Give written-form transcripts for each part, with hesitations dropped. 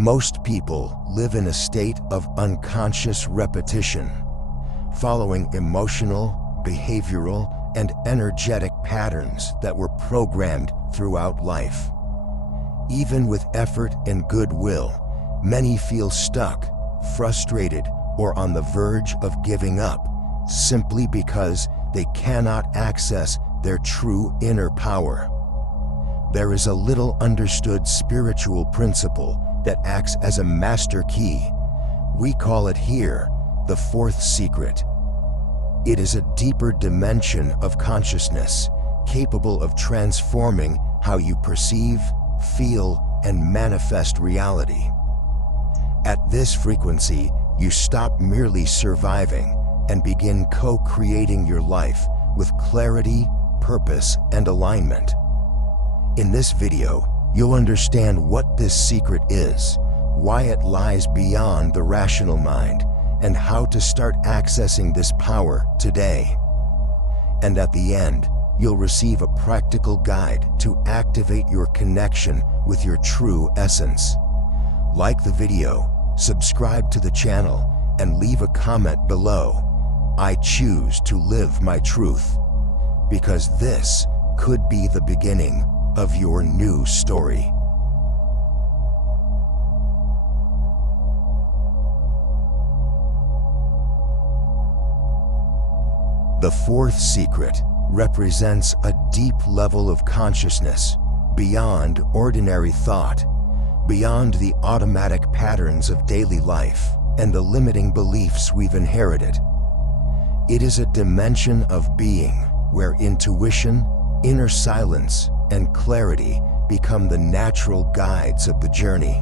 Most people live in a state of unconscious repetition, following emotional, behavioral, and energetic patterns that were programmed throughout life. Even with effort and goodwill, many feel stuck, frustrated, or on the verge of giving up, simply because they cannot access their true inner power. There is a little understood spiritual principle that acts as a master key. We call it here the fourth secret. It is a deeper dimension of consciousness, capable of transforming how you perceive, feel, and manifest reality. At this frequency, you stop merely surviving and begin co-creating your life with clarity, purpose, and alignment. In this video, you'll understand what this secret is, why it lies beyond the rational mind, and how to start accessing this power today. And at the end, you'll receive a practical guide to activate your connection with your true essence. Like the video, subscribe to the channel, and leave a comment below. I choose to live my truth, because this could be the beginning of your new story. The fourth secret represents a deep level of consciousness beyond ordinary thought, beyond the automatic patterns of daily life and the limiting beliefs we've inherited. It is a dimension of being where intuition, inner silence, and clarity become the natural guides of the journey.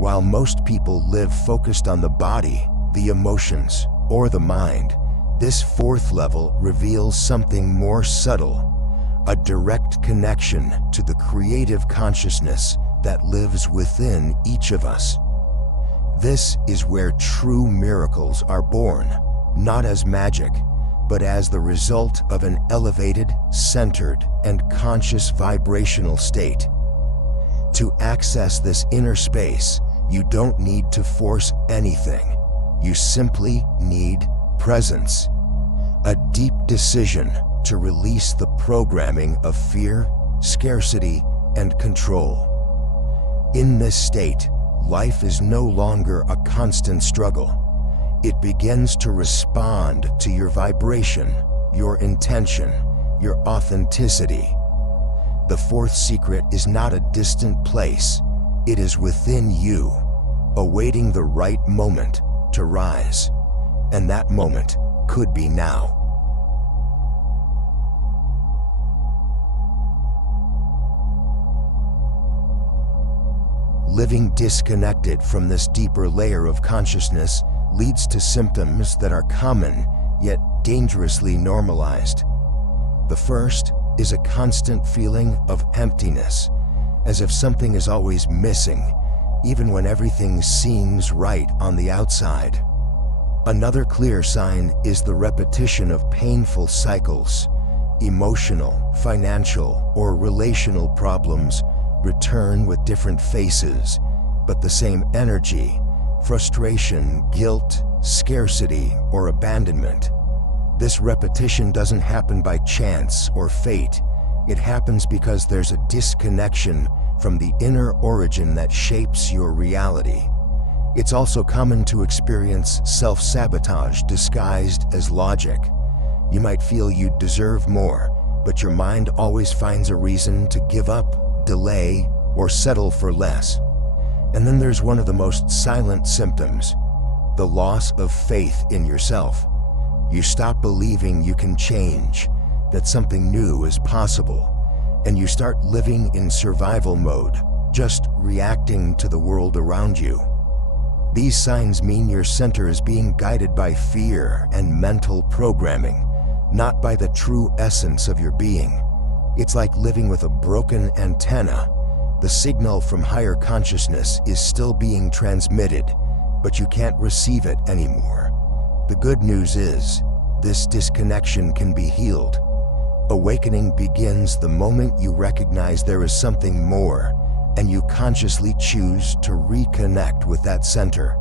While most people live focused on the body, the emotions, or the mind, this fourth level reveals something more subtle, a direct connection to the creative consciousness that lives within each of us. This is where true miracles are born, not as magic, but as the result of an elevated, centered, and conscious vibrational state. To access this inner space, you don't need to force anything. You simply need presence. A deep decision to release the programming of fear, scarcity, and control. In this state, life is no longer a constant struggle. It begins to respond to your vibration, your intention, your authenticity. The fourth secret is not a distant place. It is within you, awaiting the right moment to rise. And that moment could be now. Living disconnected from this deeper layer of consciousness leads to symptoms that are common, yet dangerously normalized. The first is a constant feeling of emptiness, as if something is always missing, even when everything seems right on the outside. Another clear sign is the repetition of painful cycles. Emotional, financial, or relational problems return with different faces, but the same energy: frustration, guilt, scarcity, or abandonment. This repetition doesn't happen by chance or fate. It happens because there's a disconnection from the inner origin that shapes your reality. It's also common to experience self-sabotage disguised as logic. You might feel you deserve more, but your mind always finds a reason to give up, delay, or settle for less. And then there's one of the most silent symptoms: the loss of faith in yourself. You stop believing you can change, that something new is possible, and you start living in survival mode, just reacting to the world around you. These signs mean your center is being guided by fear and mental programming, not by the true essence of your being. It's like living with a broken antenna. The signal from higher consciousness is still being transmitted, but you can't receive it anymore. The good news is, this disconnection can be healed. Awakening begins the moment you recognize there is something more, and you consciously choose to reconnect with that center.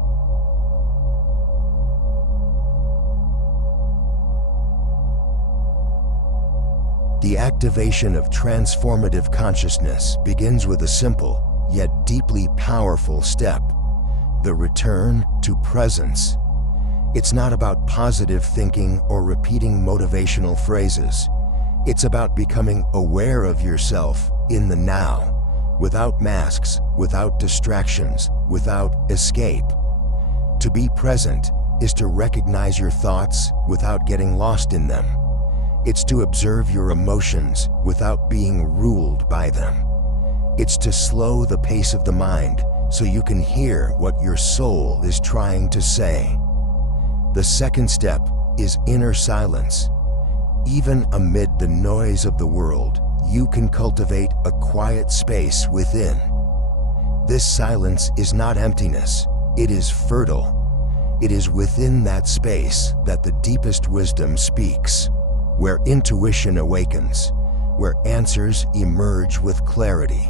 The activation of transformative consciousness begins with a simple, yet deeply powerful step: the return to presence. It's not about positive thinking or repeating motivational phrases. It's about becoming aware of yourself in the now, without masks, without distractions, without escape. To be present is to recognize your thoughts without getting lost in them. It's to observe your emotions without being ruled by them. It's to slow the pace of the mind so you can hear what your soul is trying to say. The second step is inner silence. Even amid the noise of the world, you can cultivate a quiet space within. This silence is not emptiness, it is fertile. It is within that space that the deepest wisdom speaks, where intuition awakens, where answers emerge with clarity.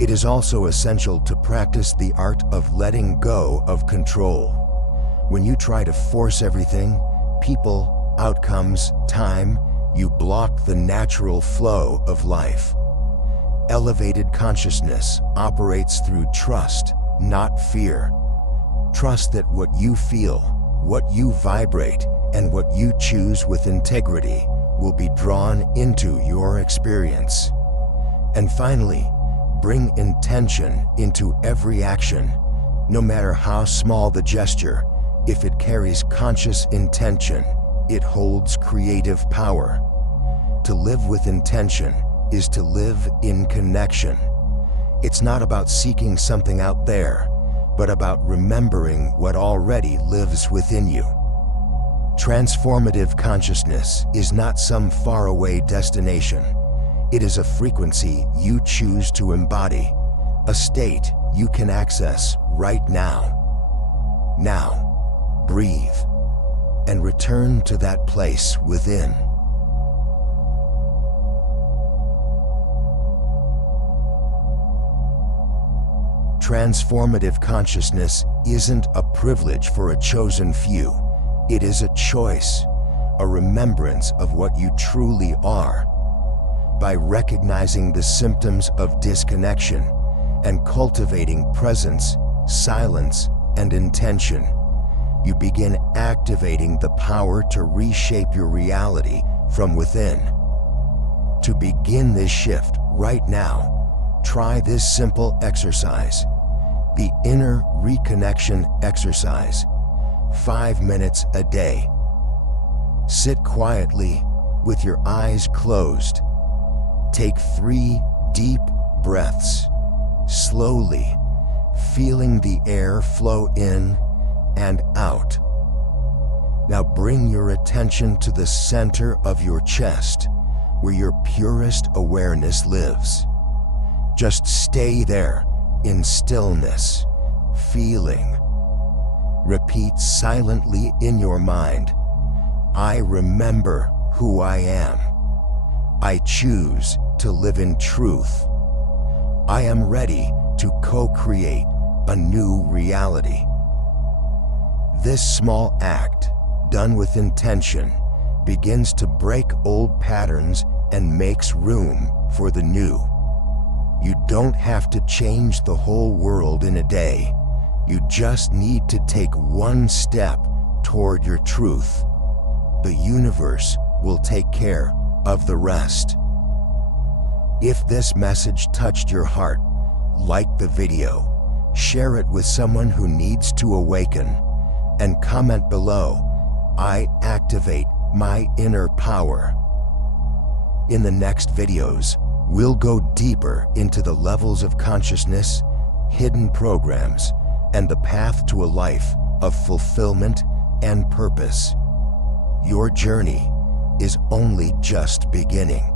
It is also essential to practice the art of letting go of control. When you try to force everything, people, outcomes, time, you block the natural flow of life. Elevated consciousness operates through trust, not fear. Trust that what you feel, what you vibrate, and what you choose with integrity will be drawn into your experience. And finally, bring intention into every action. No matter how small the gesture, if it carries conscious intention, it holds creative power. To live with intention is to live in connection. It's not about seeking something out there, but about remembering what already lives within you. Transformative consciousness is not some faraway destination. It is a frequency you choose to embody, a state you can access right now. Now, breathe and return to that place within. Transformative consciousness isn't a privilege for a chosen few. It is a choice, a remembrance of what you truly are. By recognizing the symptoms of disconnection and cultivating presence, silence, and intention, you begin activating the power to reshape your reality from within. To begin this shift right now, try this simple exercise, the inner reconnection exercise, 5 minutes a day. Sit quietly with your eyes closed. Take 3 deep breaths, slowly, feeling the air flow in and out. Now bring your attention to the center of your chest, where your purest awareness lives. Just stay there in stillness, feeling. Repeat silently in your mind, I remember who I am. I choose to live in truth. I am ready to co-create a new reality. This small act, done with intention, begins to break old patterns and makes room for the new. You don't have to change the whole world in a day. You just need to take one step toward your truth. The universe will take care of the rest. If this message touched your heart, like the video, share it with someone who needs to awaken, and comment below, I activate my inner power. In the next videos, we'll go deeper into the levels of consciousness, hidden programs, and the path to a life of fulfillment and purpose. Your journey is only just beginning.